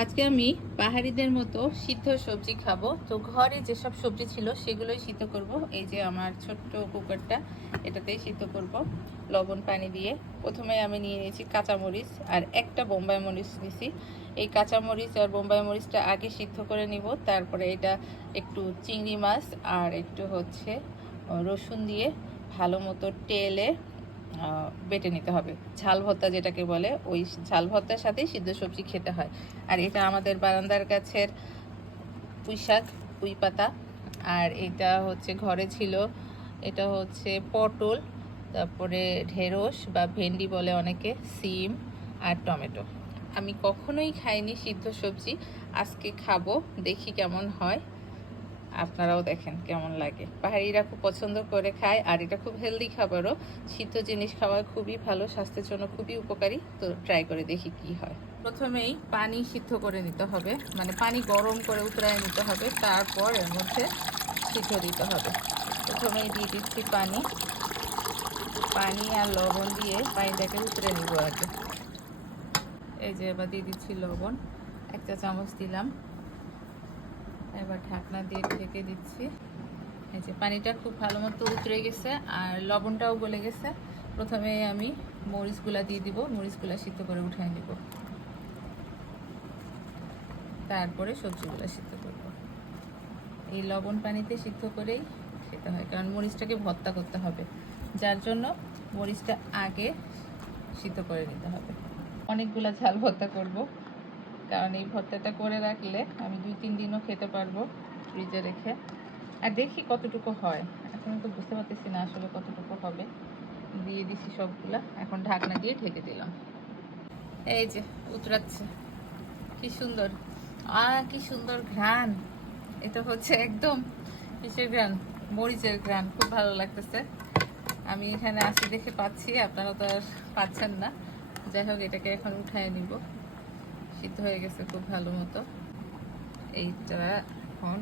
আজকে আমি পাহাড়িদের মতো সিদ্ধ সবজি খাবো। তো ঘরে যেসব সবজি ছিল সেগুলোই সিদ্ধ করব। এই যে আমার ছোট্ট কুকারটা, এটাতেই সিদ্ধ করব লবণ পানি দিয়ে। প্রথমে আমি নিয়ে নিয়েছি কাঁচামরিচ আর একটা বোম্বাই মরিচ নিয়েছি। এই কাঁচামরিচ আর বোম্বাই মরিচটা আগে সিদ্ধ করে নিব, তারপরে এটা একটু চিংড়ি মাছ আর একটু রসুন দিয়ে ভালো মতো তেলে বেটে নিতে হবে। ঝাল ভর্তা যেটাকে বলে, ওই ঝাল ভর্তার সাথেই সিদ্ধ সবজি খেতে হয়। আর এটা আমাদের বারান্দার গাছের পুঁই শাক, পুঁই পাতা। আর এটা ঘরে ছিল, এটা পটল, তারপরে ঢেঁড়স বা ভেন্ডি বলে অনেকে, সিম আর টমেটো। আমি কখনোই খাইনি সিদ্ধ সবজি, আজকে খাবো, দেখি কেমন হয়। আপনারাও দেখেন কেমন লাগে। পাহাড়িরা খুব পছন্দ করে খায়, আর এটা খুব হেলদি খাবারও। সিদ্ধ জিনিস খাওয়া খুবই ভালো, স্বাস্থ্যের জন্য খুবই উপকারী। তো ট্রাই করে দেখি কি হয়। প্রথমেই পানি সিদ্ধ করে নিতে হবে, মানে পানি গরম করে উতরায় নিতে হবে, তারপর এর মধ্যে সিদ্ধ দিতে হবে। প্রথমেই দিয়ে দিচ্ছি পানি, পানি আর লবণ দিয়ে পানিটাকে উতরে নিব আগে। এই যে এবার দিয়ে দিচ্ছি লবণ, 1 চা চামচ দিলাম। এবার ঢাকনা দিয়ে ঢেকে দিচ্ছি। এই যে পানিটা খুব ভালো মতো উতরে গেছে আর লবণটাও গলে গেছে। প্রথমে আমি মরিচগুলা দিয়ে দিব, মরিচগুলা সিদ্ধ করে উঠাই নিব, তারপরে সবজিগুলো সিদ্ধ করব। এই লবণ পানিতে সিদ্ধ করেই খেতে হয়, কারণ মরিচটাকে ভর্তা করতে হবে, যার জন্য মরিচটা আগে সিদ্ধ করে নিতে হবে। অনেকগুলা ঝাল ভর্তা করব, কারণ এই ভর্তাটা করে রাখলে আমি 2-3 দিনও খেতে পারবো ফ্রিজে রেখে। আর দেখি কতটুকু হয়, এখন তো বুঝতে পারতেছি না আসলে কতটুকু হবে। দিয়ে দিছি সবগুলা, এখন ঢাকনা দিয়ে ঢেকে দিলাম। এই যে উতরাচ্ছে, কি সুন্দর, কি সুন্দর ঘ্রাণ। এটা একদম কিসের ঘ্রাণ, মরিচের ঘ্রাণ, খুব ভালো লাগতেছে। আমি এখানে আসি দেখে পাচ্ছি, আপনারা তো আর পাচ্ছেন না। যাই হোক, এটাকে এখন উঠায় নিব, সিদ্ধ হয়ে গেছে খুব ভালো মতো। এইটা এখন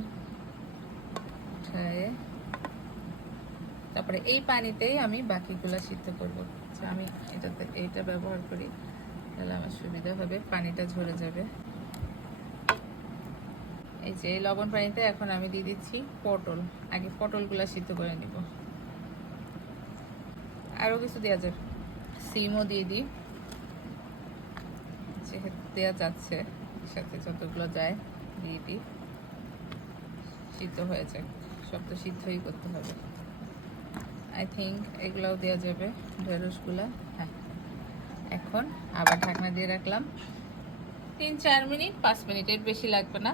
উঠায়, তারপরে এই পানিতেই আমি বাকিগুলো সিদ্ধ করব। আমি এইটা ব্যবহার করি, তাহলে আমার সুবিধা হবে, পানিটা ঝরে যাবে। এই যে লবণ পানিতে এখন আমি দিয়ে দিচ্ছি পটল। আগে পটলগুলো সিদ্ধ করে নিব, আরও কিছু দেওয়া যাবে, সিমও দিয়ে দিই, যেহেতু দেওয়া যাচ্ছে সাথে যতগুলো যায় দিয়ে দিই, সিদ্ধ হয়ে যাক। সব তো সিদ্ধই করতে হবে। আই থিঙ্ক এগুলোও দেওয়া যাবে, ঢেঁড়সগুলো। হ্যাঁ, এখন আবার ঢাকনা দিয়ে রাখলাম 3-4 মিনিট, 5 মিনিটের বেশি লাগবে না।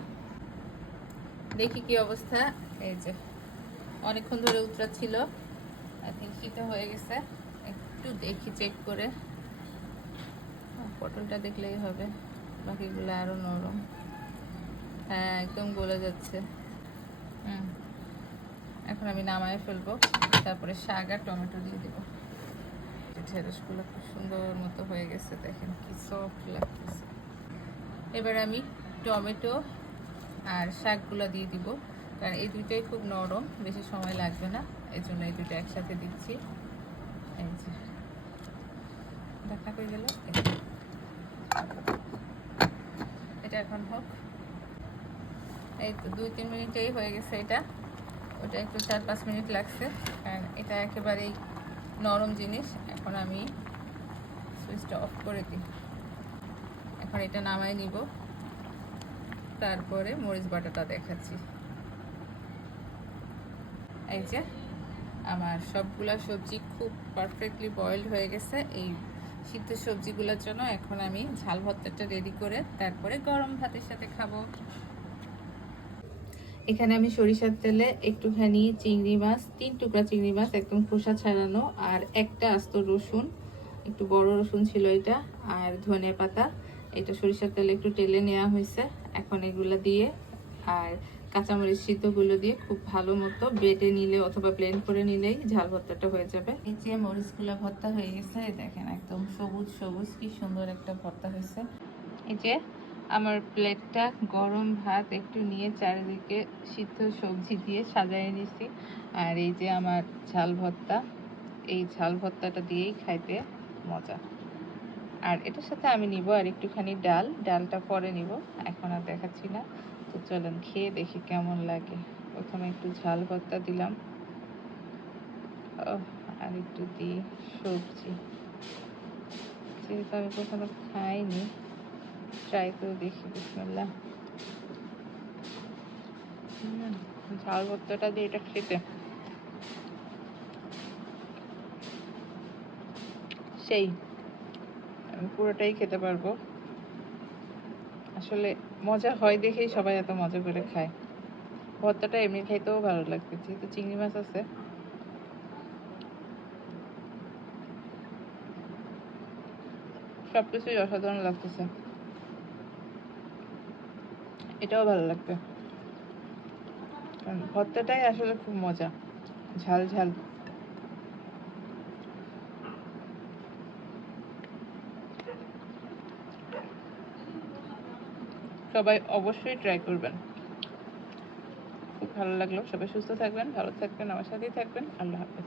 দেখি কি অবস্থা। এই যে অনেকক্ষণ ধরে উতরাচ্ছিল, আই থিঙ্ক সিদ্ধ হয়ে গেছে। একটু দেখি চেক করে, পটলটা দেখলেই হবে, বাকিগুলো আরও নরম। হ্যাঁ, একদম গলে যাচ্ছে। এখন আমি নামায় ফেলবো, তারপরে শাক আর টমেটো দিয়ে দেবো। ঢেঁড়সগুলো খুব সুন্দর মতো হয়ে গেছে, দেখেন কি সফট লাগতেছে। এবার আমি টমেটো আর শাকগুলো দিয়ে দিব, কারণ এই দুইটাই খুব নরম, বেশি সময় লাগবে না, এই জন্য এই দুটো একসাথে দিচ্ছি। এই যে ঢাকা হয়ে গেল, এটা এখন হোক। এই তো 2-3 মিনিটেই হয়ে গেছে এটা, ওটা একটু 4-5 মিনিট লাগছে, কারণ এটা একেবারেই নরম জিনিস। এখন আমি সুইচটা অফ করে দিই, এখন এটা নামাই নিব, তারপরে মরিচ বাটাটা দেখাচ্ছি। এই যে আমার সবগুলা সবজি খুব পারফেক্টলি বয়েলড হয়ে গেছে। এই সিদ্ধ সবজিগুলোর জন্য এখন আমি ঝাল ভর্তাটা রেডি করে তারপরে গরম ভাতের সাথে খাবো। এখানে আমি সরিষার তেলে একটুখানি চিংড়ি মাছ, 3 টুকরা চিংড়ি মাছ একদম খোসা ছাড়ানো, আর একটা আস্ত রসুন, একটু বড় রসুন ছিল এটা, আর ধনে পাতা, এটা সরিষার তেলে একটু টেলে নেওয়া হয়েছে। এখন এগুলো দিয়ে আর কাঁচামরিচ সিদ্ধগুলো দিয়ে খুব ভালো মতো বেটে নিলে অথবা ব্লেন্ড করে নিলেই ঝাল ভর্তাটা হয়ে যাবে। এই যে মরিচগুলো ভর্তা হয়ে গেছে, দেখেন একদম সবুজ সবুজ, কি সুন্দর একটা ভর্তা হয়েছে। এই যে আমার প্লেটটা গরম ভাত একটু নিয়ে চারিদিকে সিদ্ধ সবজি দিয়ে সাজায় নিছি, আর এই যে আমার ঝাল ভর্তা, এই ঝাল ভর্তাটা দিয়েই খাইতে মজা। আর এটার সাথে আমি নিব আর একটুখানি ডাল, ডালটা পরে নিব, এখন আর দেখাচ্ছি না। তো চলেন খেয়ে দেখি কেমন লাগে। প্রথমে একটু ঝাল ভর্তা দিলাম, আর একটু দিই সবজি, যেহেতু আমি কখনো খাইনি ট্রাই করে দেখি। বিসমিল্লাহ। ঝাল ভর্তাটা দিয়ে এটা খেতে সেই, আমি পুরোটাই খেতে পারবো। আসলে মজা হয় দেখেই সবাই এত মজা করে খায়। ভর্তাটা এমনি খাইতেও ভালো লাগবে, যেহেতু চিংড়ি মাছ আছে। সবকিছুই অসাধারণ লাগতেছে, এটাও ভালো লাগবে, কারণ ভর্তাটাই আসলে খুব মজা, ঝাল ঝাল। সবাই অবশ্যই ট্রাই করবেন। খুব ভালো লাগলো। সবাই সুস্থ থাকবেন, ভালো থাকবেন, আমার সাথেই থাকবেন। আল্লাহ হাফেজ।